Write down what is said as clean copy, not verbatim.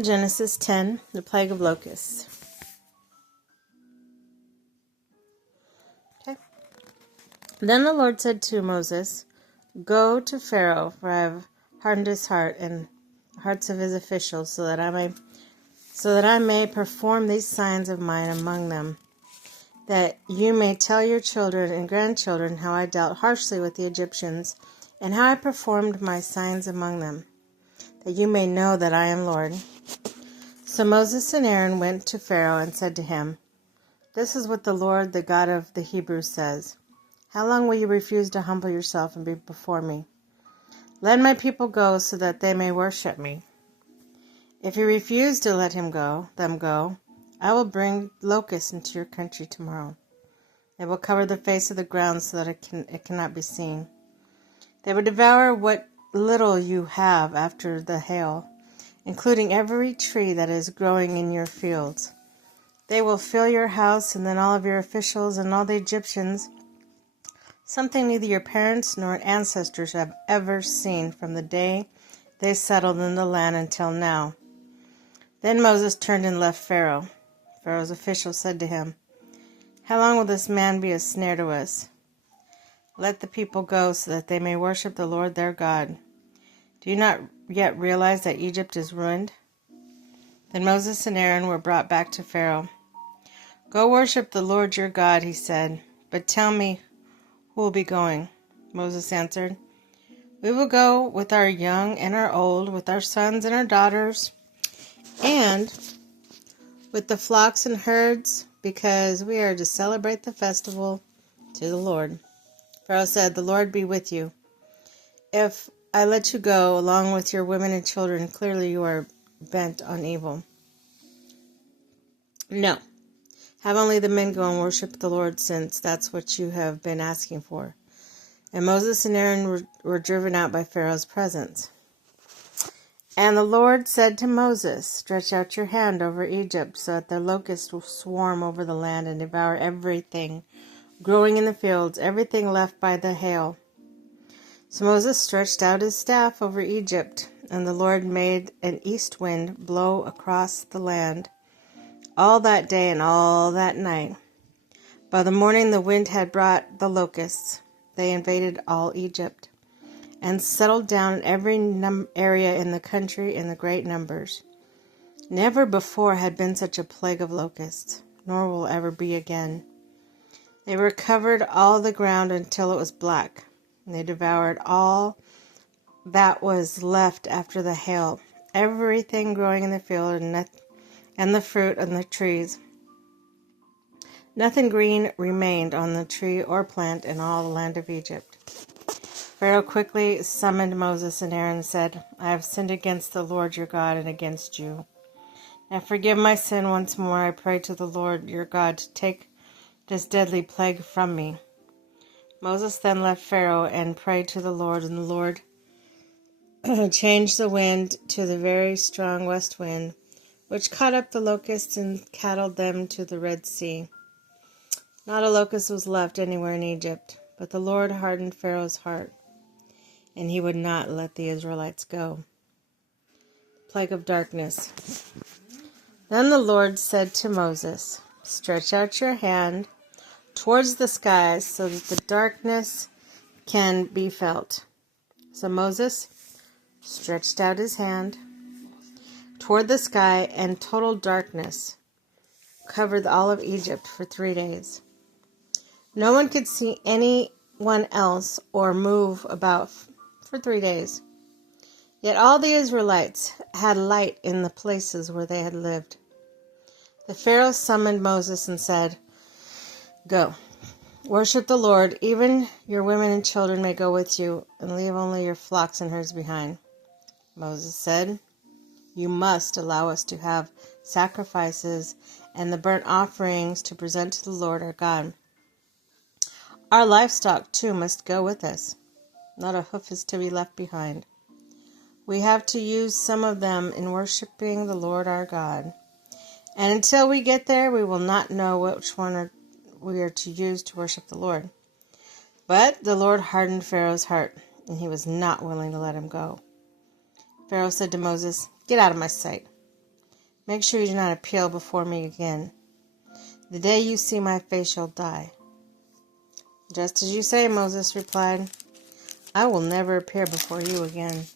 Genesis 10, the plague of locusts. Okay. Then the Lord said to Moses, "Go to Pharaoh, for I have hardened his heart and the hearts of his officials, so that I may perform these signs of mine among them, that you may tell your children and grandchildren how I dealt harshly with the Egyptians, and how I performed my signs among them, that you may know that I am Lord." So Moses and Aaron went to Pharaoh and said to him, "This is what the Lord, the God of the Hebrews, says. How long will you refuse to humble yourself and be before me? Let my people go so that they may worship me. If you refuse to let them go, I will bring locusts into your country tomorrow. They will cover the face of the ground so that it cannot be seen. They will devour what little you have after the hail, including every tree that is growing in your fields. They will fill your house, and then all of your officials and all the Egyptians, something neither your parents nor ancestors have ever seen from the day they settled in the land until now." Then Moses turned and left Pharaoh. Pharaoh's officials said to him, "How long will this man be a snare to us? Let the people go so that they may worship the Lord their God. Do you not yet realize that Egypt is ruined?" Then Moses and Aaron were brought back to Pharaoh. "Go worship the Lord your God," he said, "but tell me who will be going." Moses answered, "We will go with our young and our old, with our sons and our daughters, and with the flocks and herds, because we are to celebrate the festival to the Lord." Pharaoh said, "The Lord be with you. If I let you go along with your women and children, clearly you are bent on evil. No, have only the men go and worship the Lord, since that's what you have been asking for." And Moses and Aaron were driven out by Pharaoh's presence. And the Lord said to Moses, "Stretch out your hand over Egypt, so that the locusts will swarm over the land and devour everything growing in the fields, everything left by the hail." So Moses stretched out his staff over Egypt, and the Lord made an east wind blow across the land all that day and all that night. By the morning the wind had brought the locusts. They invaded all Egypt and settled down in every area in the country in the great numbers. Never before had been such a plague of locusts, nor will ever be again. They covered all the ground until it was black, and they devoured all that was left after the hail, everything growing in the field and the fruit on the trees. Nothing green remained on the tree or plant in all the land of Egypt. Pharaoh quickly summoned Moses and Aaron and said, "I have sinned against the Lord your God and against you. Now forgive my sin once more. I pray to the Lord your God to take this deadly plague from me." Moses then left Pharaoh and prayed to the Lord, and the Lord changed the wind to the very strong west wind, which caught up the locusts and cattled them to the Red Sea. Not a locust was left anywhere in Egypt, but the Lord hardened Pharaoh's heart, and he would not let the Israelites go. Plague of darkness. Then the Lord said to Moses, "Stretch out your hand towards the skies so that the darkness can be felt." So Moses stretched out his hand toward the sky, and total darkness covered all of Egypt for 3 days. No one could see anyone else or move about for 3 days. Yet all the Israelites had light in the places where they had lived. The Pharaoh summoned Moses and said, "Go, worship the Lord. Even your women and children may go with you, and leave only your flocks and herds behind." Moses said, "You must allow us to have sacrifices and the burnt offerings to present to the Lord our God. Our livestock, too, must go with us. Not a hoof is to be left behind. We have to use some of them in worshiping the Lord our God. And until we get there, we will not know which one we are to use to worship the Lord." But the Lord hardened Pharaoh's heart, and he was not willing to let him go. Pharaoh said to Moses, "Get out of my sight. Make sure you do not appear before me again. The day you see my face, you'll die." "Just as you say," Moses replied. "I will never appear before you again."